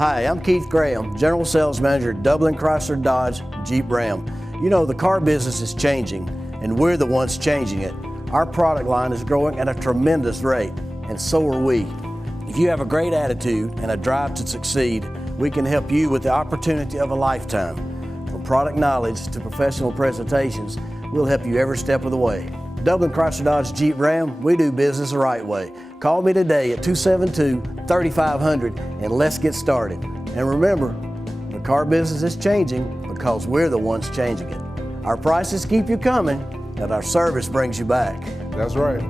Hi, I'm Keith Graham, General Sales Manager at Dublin Chrysler Dodge Jeep Ram. You know, the car business is changing, and we're the ones changing it. Our product line is growing at a tremendous rate, and so are we. If you have a great attitude and a drive to succeed, we can help you with the opportunity of a lifetime. From product knowledge to professional presentations, we'll help you every step of the way. Dublin Chrysler Dodge Jeep Ram, we do business the right way. Call me today at 272-3500 and let's get started. And remember, the car business is changing because we're the ones changing it. Our prices keep you coming, and our service brings you back. That's right.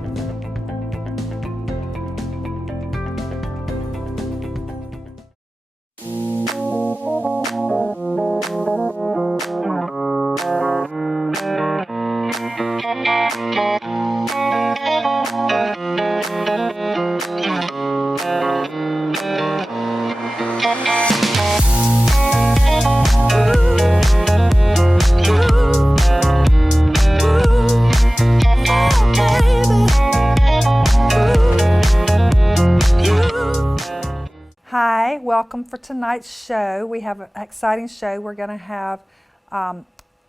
Hi, welcome for tonight's show. We have an exciting show. We're going to have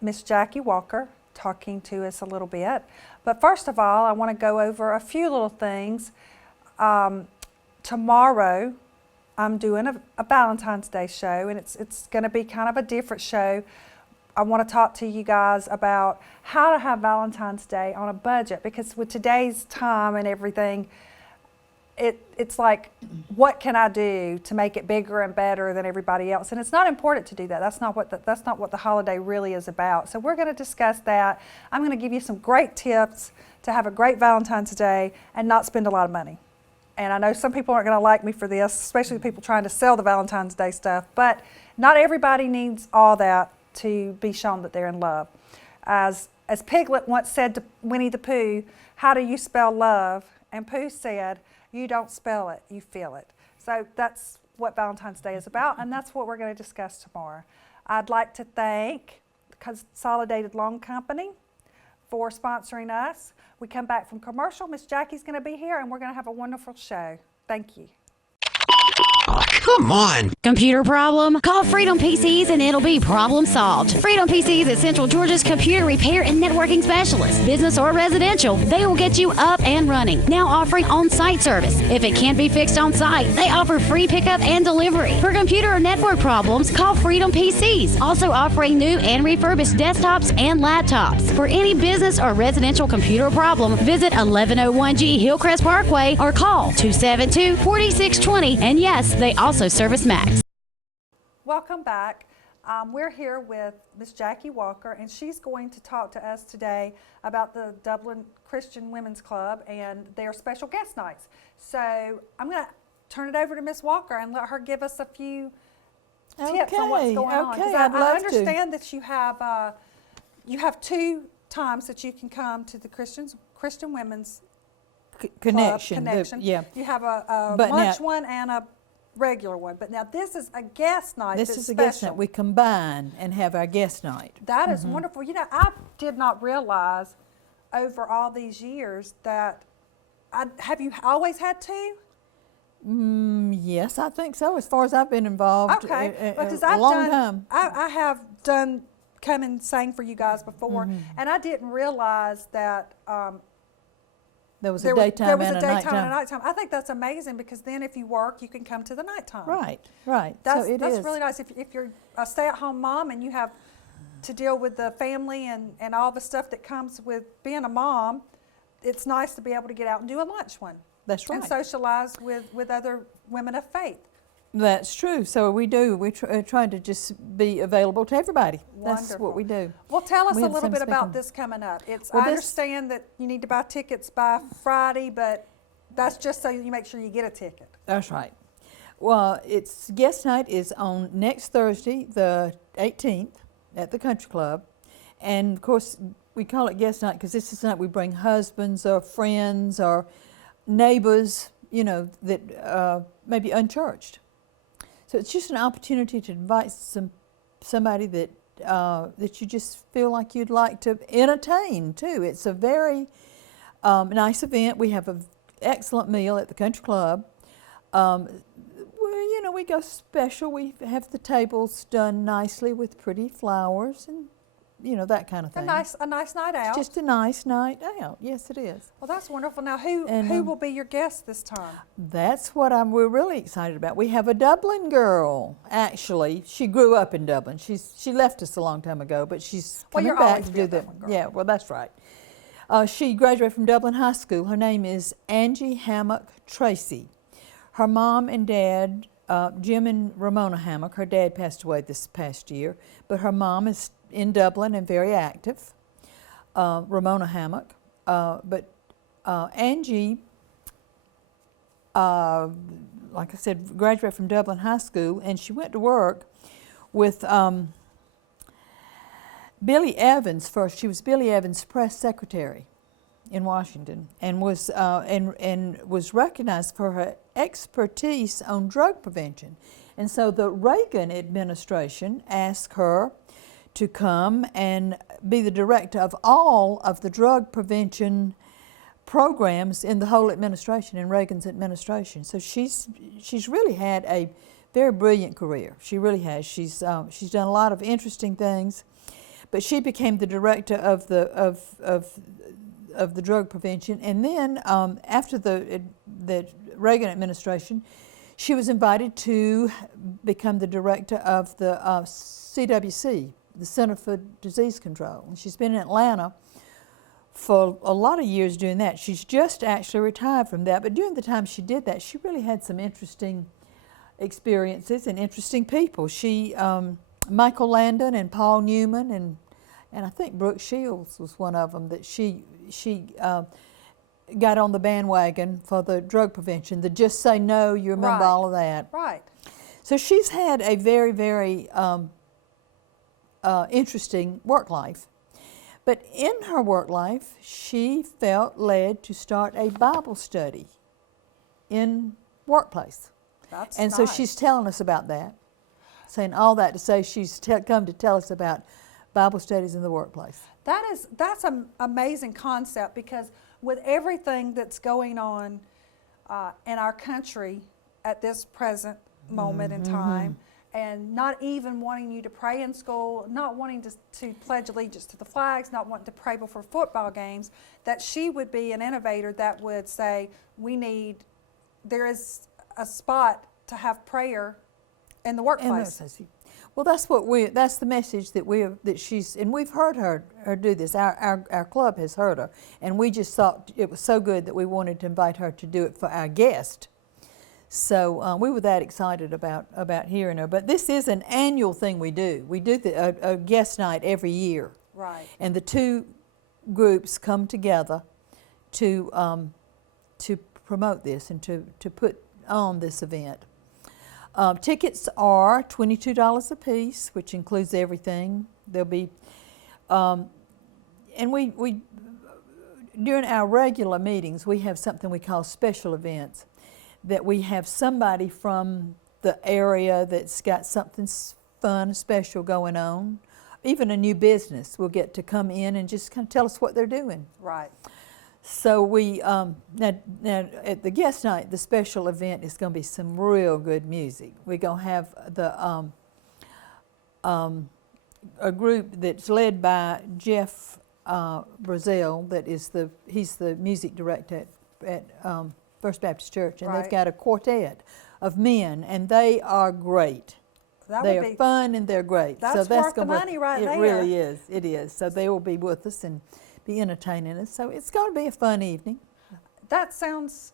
Miss Jackie Walker talking to us a little bit. But first of all, I want to go over a few little things. Tomorrow, I'm doing a Valentine's Day show, and it's going to be kind of a different show. I want to talk to you guys about how to have Valentine's Day on a budget, because with today's time and everything, it's like, what can I do to make it bigger and better than everybody else? And it's not important to do that. That's not what the holiday really is about. So we're going to discuss that. I'm going to give you some great tips to have a great Valentine's Day and not spend a lot of money. And I know some people aren't going to like me for this, especially the people trying to sell the Valentine's Day stuff, but not everybody needs all that to be shown that they're in love. As Piglet once said to Winnie the Pooh, "How do you spell love?" And Pooh said, "You don't spell it, you feel it." So that's what Valentine's Day is about, and that's what we're going to discuss tomorrow. I'd like to thank the Consolidated Loan Company for sponsoring us. We come back from commercial. Miss Jackie's going to be here, and we're going to have a wonderful show. Thank you. Oh, come on. Computer problem? Call Freedom PCs and it'll be problem solved. Freedom PCs is Central Georgia's computer repair and networking specialist. Business or residential, they will get you up and running. Now offering on-site service. If it can't be fixed on-site, they offer free pickup and delivery. For computer or network problems, call Freedom PCs. Also offering new and refurbished desktops and laptops. For any business or residential computer problem, visit 1101G Hillcrest Parkway or call 272-4620. And yes, they also service Macs. Welcome back. We're here with Miss Jackie Walker, and she's going to talk to us today about the Dublin Christian Women's Club and their special guest nights. So I'm going to turn it over to Miss Walker and let her give us a few tips on what's going on. Okay, I understand that you have two times that you can come to the Christian Women's Connection. Club. You have a lunch one and a regular one, but now this is a guest night. This is a guest night. We combine and have our guest night. That is wonderful. You know, I did not realize over all these years that have you always had two? Yes, I think so. As far as I've been involved, okay, because a long time. I have done come and sang for you guys before, and I didn't realize that. There was a daytime and a nighttime. I think that's amazing, because then if you work, you can come to the nighttime. Right. That's is. really nice. If you're a stay-at-home mom and you have to deal with the family and all the stuff that comes with being a mom, it's nice to be able to get out and do a lunch one. That's right. And socialize with other women of faith. That's true. So we do. We try to just be available to everybody. Wonderful. That's what we do. Well, tell us a little bit about this coming up. I understand that you need to buy tickets by Friday, but that's just so you make sure you get a ticket. That's right. Well, its guest night is on next Thursday, the 18th, at the Country Club. And, of course, we call it guest night because this is the night we bring husbands or friends or neighbors, you know, that may be unchurched. So it's just an opportunity to invite somebody that you just feel like you'd like to entertain too. It's a very nice event. We have an excellent meal at the Country Club. we go special. We have the tables done nicely with pretty flowers and, that kind of thing. A nice night out. It's just a nice night out. Yes, it is. Well, that's wonderful. Now, who will be your guest this time? That's what we're really excited about. We have a Dublin girl, actually. She grew up in Dublin. She left us a long time ago, but she's coming back to do the. Yeah, well, that's right. She graduated from Dublin High School. Her name is Angie Hammock Tracy. Her mom and dad, Jim and Ramona Hammock, her dad passed away this past year, but her mom is in Dublin and very active, Ramona Hammock. But Angie, like I said, graduated from Dublin High School, and she went to work with Billy Evans first. She was Billy Evans' press secretary in Washington, and was recognized for her expertise on drug prevention. And so the Reagan administration asked her to come and be the director of all of the drug prevention programs in the whole administration, in Reagan's administration. So she's really had a very brilliant career. She really has. She's done a lot of interesting things, but she became the director of the drug prevention. And then after the Reagan administration, she was invited to become the director of the CWC, the Center for Disease Control. And she's been in Atlanta for a lot of years doing that. She's just actually retired from that, but during the time she did that, she really had some interesting experiences and interesting people. She, Michael Landon and Paul Newman, and I think Brooke Shields was one of them that she got on the bandwagon for the drug prevention, the Just Say No, you remember all of that. Right. So she's had a very, very interesting work life. But in her work life, she felt led to start a Bible study in workplace. That's and nice. So she's telling us about that, saying all that to say she's come to tell us about Bible studies in the workplace. That's an amazing concept, because with everything that's going on in our country at this present moment in time, and not even wanting you to pray in school, not wanting to pledge allegiance to the flags, not wanting to pray before football games, that she would be an innovator that would say, there is a spot to have prayer in the workplace. Well, that's the message that she's, and we've heard her do this. Our club has heard her, and we just thought it was so good that we wanted to invite her to do it for our guest. So we were that excited about hearing her. But this is an annual thing we do. We do a guest night every year. Right. And the two groups come together to promote this and to put on this event. Tickets are $22 a piece, which includes everything. There'll be, and we during our regular meetings, we have something we call special events, that we have somebody from the area that's got something fun, special going on. Even a new business will get to come in and just kind of tell us what they're doing. Right. So we, now at the guest night, the special event is going to be some real good music. We're going to have a group that's led by Jeff Brazil, he's the music director at First Baptist Church, and Right. they've got a quartet of men, and they are great. They are fun and they're great. That's worth the money right there. It really is. It is. So they will be with us and be entertaining us. So it's going to be a fun evening. That sounds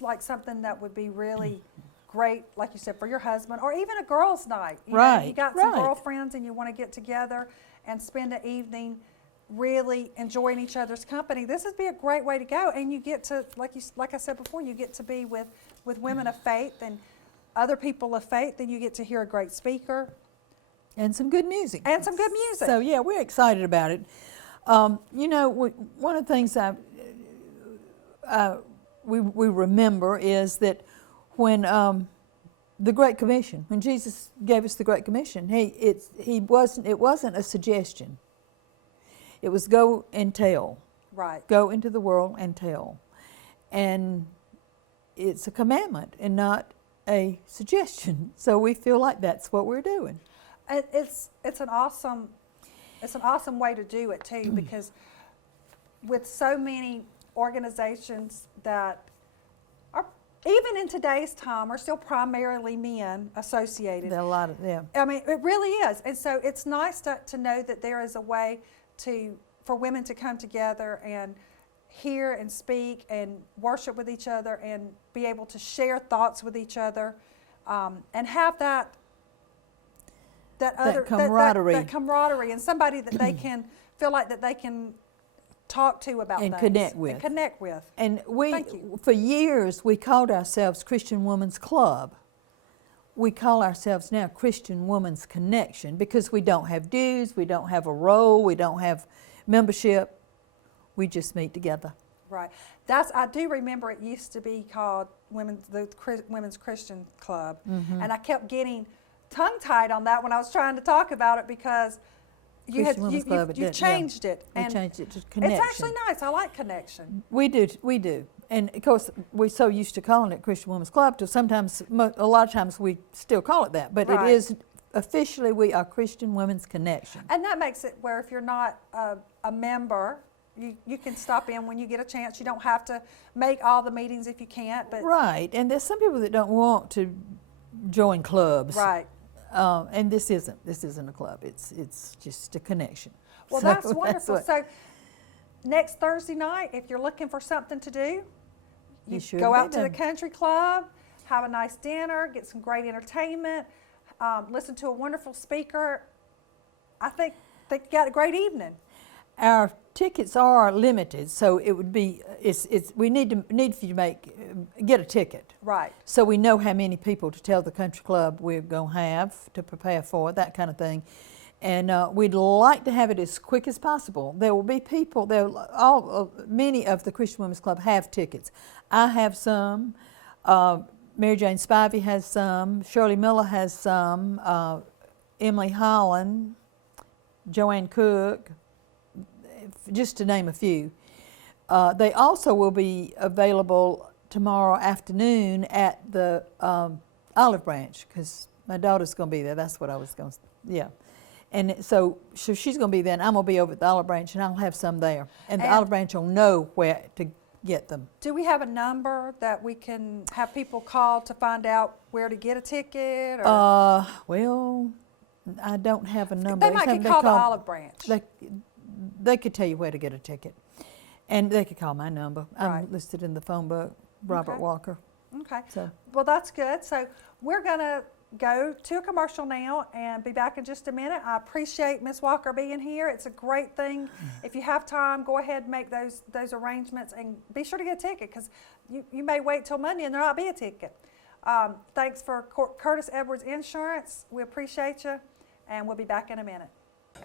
like something that would be really great, like you said, for your husband, or even a girls' night. You know, you got some girlfriends and you want to get together and spend the evening really enjoying each other's company. This would be a great way to go, and you get to, like I said before, you get to be with women of faith and other people of faith, and you get to hear a great speaker. And some good music. So yeah, we're excited about it. You know, one of the things we remember is that when the Great Commission, when Jesus gave us the Great Commission, it wasn't a suggestion. It was go and tell. Right. Go into the world and tell. And it's a commandment and not a suggestion. So we feel like that's what we're doing. It's an awesome way to do it too, because with so many organizations that are, even in today's time, are still primarily men associated. There are a lot of them. I mean, it really is. And so it's nice to know that there is a way for women to come together and hear and speak and worship with each other and be able to share thoughts with each other, and have that camaraderie. That camaraderie, and somebody that they can feel like that they can talk to about and things. connect with. And connect with. And Thank you. for years, we called ourselves Christian Women's Club. We call ourselves now Christian Women's Connection because we don't have dues, we don't have a role, we don't have membership. We just meet together. Right. I do remember it used to be called Women's Christian Club, and I kept getting tongue-tied on that when I was trying to talk about it because you've changed it. We changed it to Connection. It's actually nice. I like Connection. We do. And of course, we're so used to calling it Christian Women's Club till sometimes, a lot of times we still call it that. But Right. it is, officially, we are Christian Women's Connection. And that makes it where if you're not a member, you can stop in when you get a chance. You don't have to make all the meetings if you can't. But Right. And there's some people that don't want to join clubs. Right. And this isn't a club. It's just a connection. Well, So that's wonderful. what- So next Thursday night, if you're looking for something to do, you should go be out to the there. country club, have a nice dinner, get some great entertainment, listen to a wonderful speaker. I think you got a great evening. Our tickets are limited, so it would be we need for you to get a ticket. Right. So we know how many people to tell the country club we're going to have to prepare for, that kind of thing. And we'd like to have it as quick as possible. There will be people, many of the Christian Women's Club have tickets. I have some, Mary Jane Spivey has some, Shirley Miller has some, Emily Holland, Joanne Cook, just to name a few. They also will be available tomorrow afternoon at the Olive Branch because my daughter's going to be there. That's what I was going to say. Yeah. And so she's going to be there, and I'm going to be over at the Olive Branch, and I'll have some there. And the Olive Branch will know where to get them. Do we have a number that we can have people call to find out where to get a ticket? Or? Well, I don't have a number. They might get called the Olive Branch. They could tell you where to get a ticket. And they could call my number. Right. I'm listed in the phone book, Robert Walker. Okay. So. Well, that's good. So we're going to go to a commercial now and be back in just a minute. I appreciate Ms. Walker being here. It's a great thing. If you have time, go ahead and make those arrangements and be sure to get a ticket because you may wait till Monday and there not be a ticket. Thanks for Curtis Edwards Insurance. We appreciate you, and we'll be back in a minute.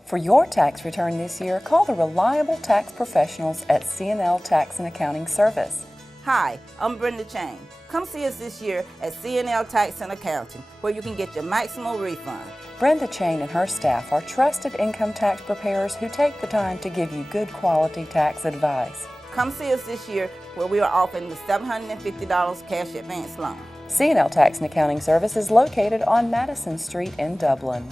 For your tax return this year, call the reliable tax professionals at C&L Tax and Accounting Service. Hi, I'm Brenda Chain. Come see us this year at C&L Tax and Accounting, where you can get your maximum refund. Brenda Chain and her staff are trusted income tax preparers who take the time to give you good quality tax advice. Come see us this year, where we are offering the $750 cash advance loan. C&L Tax and Accounting Service is located on Madison Street in Dublin.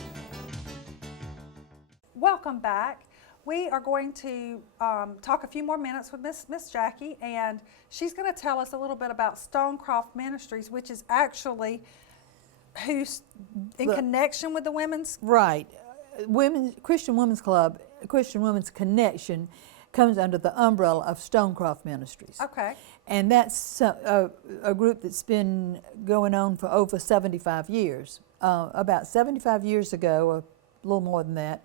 Welcome back. We are going to talk a few more minutes with Miss Jackie, and she's going to tell us a little bit about Stonecroft Ministries, which is actually who's in connection with the women's. Right. Christian Women's Club, Christian Women's Connection comes under the umbrella of Stonecroft Ministries. Okay. And that's a group that's been going on for over 75 years. About 75 years ago, a little more than that,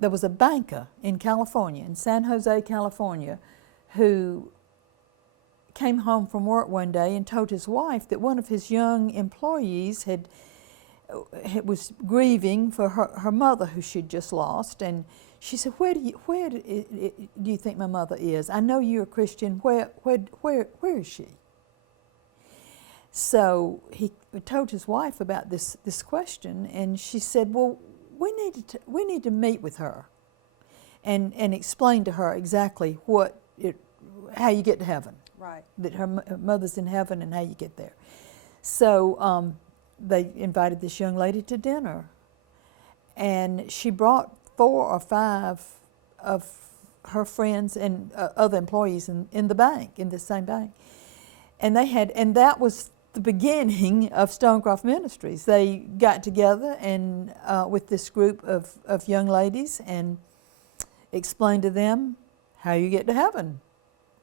there was a banker in California, in San Jose, California, who came home from work one day and told his wife that one of his young employees was grieving for her mother, who she'd just lost. And she said, where do you think my mother is? I know you're a Christian. Where is she? So he told his wife about this question, and she said, well, we need to meet with her and explain to her exactly how you get to heaven. Right. That her mother's in heaven and how you get there. So they invited this young lady to dinner, and she brought 4 or 5 of her friends and other employees in the bank, in the same bank. And that was the beginning of Stonecroft Ministries. They got together and with this group of young ladies and explained to them how you get to heaven,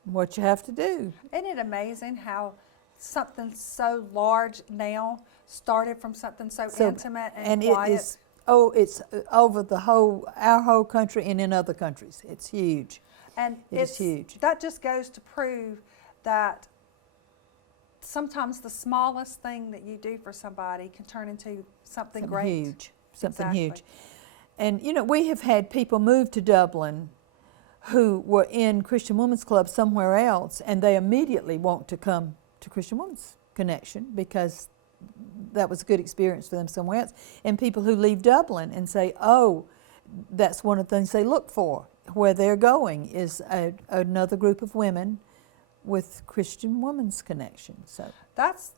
what you have to do. Isn't it amazing how something so large now started from something so intimate and quiet? It's over our whole country and in other countries. It's huge. And it's huge. That just goes to prove that sometimes the smallest thing that you do for somebody can turn into something great. Huge. Something Exactly. huge. And you know, we have had people move to Dublin who were in Christian Women's Club somewhere else, and they immediately want to come to Christian Women's Connection because that was a good experience for them somewhere else. And people who leave Dublin and say, oh, that's one of the things they look for. Where they're going is another group of women with Christian Women's Connection. So That's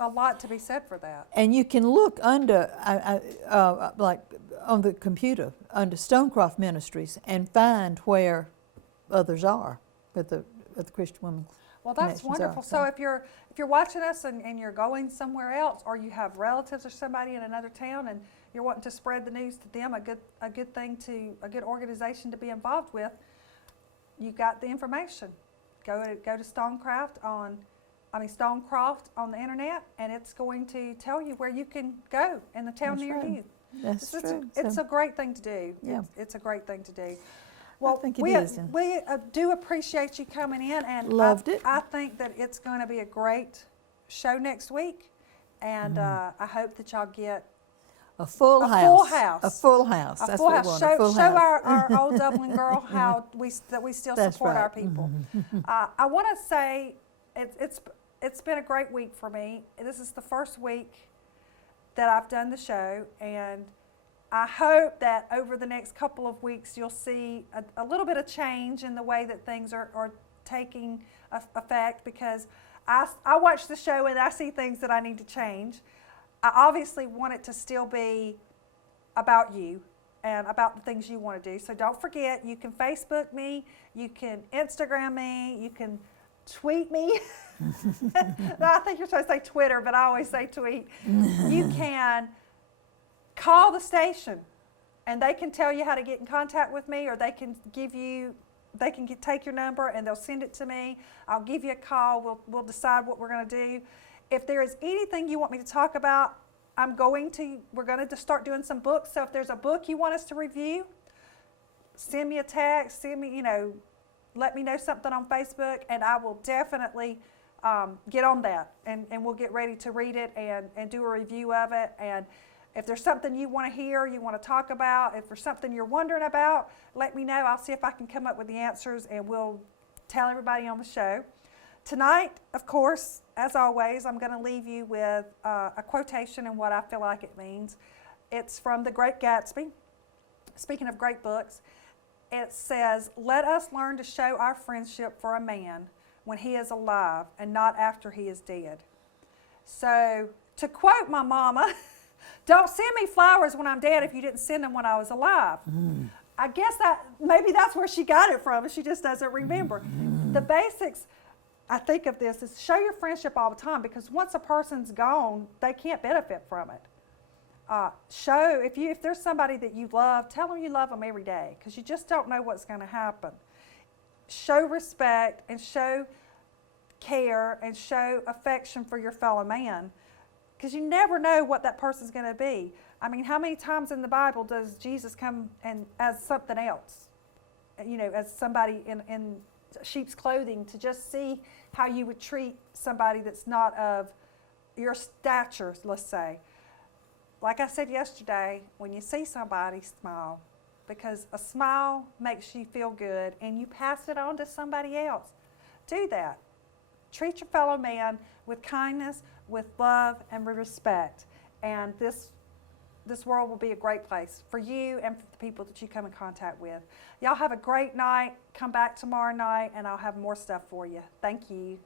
a lot to be said for that. and you can look under, like on the computer, under Stonecroft Ministries and find where others are, at the Christian Women's Well, that's Connections wonderful. So if you're watching us and you're going somewhere else, or you have relatives or somebody in another town and you're wanting to spread the news to them, a good organization to be involved with, you got the information. Go to Stonecroft on the internet, and it's going to tell you where you can go in the town That's near right. you. That's true. It's a great thing to do. Yeah. It's a great thing to do. Well, think it we is, and- we do appreciate you coming in, and Loved it. I think that it's going to be a great show next week, and I hope that y'all get A full A house. full house. A full house. a That's full what house. we want. Show, A full show house. our old Dublin girl how we still That's support right. our people. I want to say it's been a great week for me. This is the first week that I've done the show, and I hope that over the next couple of weeks you'll see a little bit of change in the way that things are taking effect, because I watch the show and I see things that I need to change. I obviously want it to still be about you and about the things you want to do. So don't forget, you can Facebook me, you can Instagram me, you can tweet me. No, I think you're supposed to say Twitter, but I always say tweet. You can call the station, and they can tell you how to get in contact with me, or they can take your number and they'll send it to me. I'll give you a call. We'll decide what we're going to do. If there is anything you want me to talk about, we're going to start doing some books. So if there's a book you want us to review, send me a text, let me know something on Facebook, and I will definitely get on that, and we'll get ready to read it and do a review of it. And if there's something you want to hear, you want to talk about, if there's something you're wondering about, let me know. I'll see if I can come up with the answers, and we'll tell everybody on the show. Tonight, of course, as always, I'm going to leave you with a quotation and what I feel like it means. It's from The Great Gatsby. Speaking of great books, it says, "Let us learn to show our friendship for a man when he is alive and not after he is dead." So, to quote my mama, don't send me flowers when I'm dead if you didn't send them when I was alive. I guess maybe that's where she got it from, and she just doesn't remember. The basics, I think of this, is show your friendship all the time, because once a person's gone, they can't benefit from it. Show, if there's somebody that you love, tell them you love them every day, because you just don't know what's going to happen. Show respect and show care and show affection for your fellow man, because you never know what that person's going to be. I mean, how many times in the Bible does Jesus come and as something else? As somebody in sheep's clothing, to just see how you would treat somebody that's not of your stature, let's say. Like I said yesterday, when you see somebody, smile, because a smile makes you feel good, and you pass it on to somebody else. Do that. Treat your fellow man with kindness, with love, and with respect. And this world will be a great place for you and for the people that you come in contact with. Y'all have a great night. Come back tomorrow night, and I'll have more stuff for you. Thank you.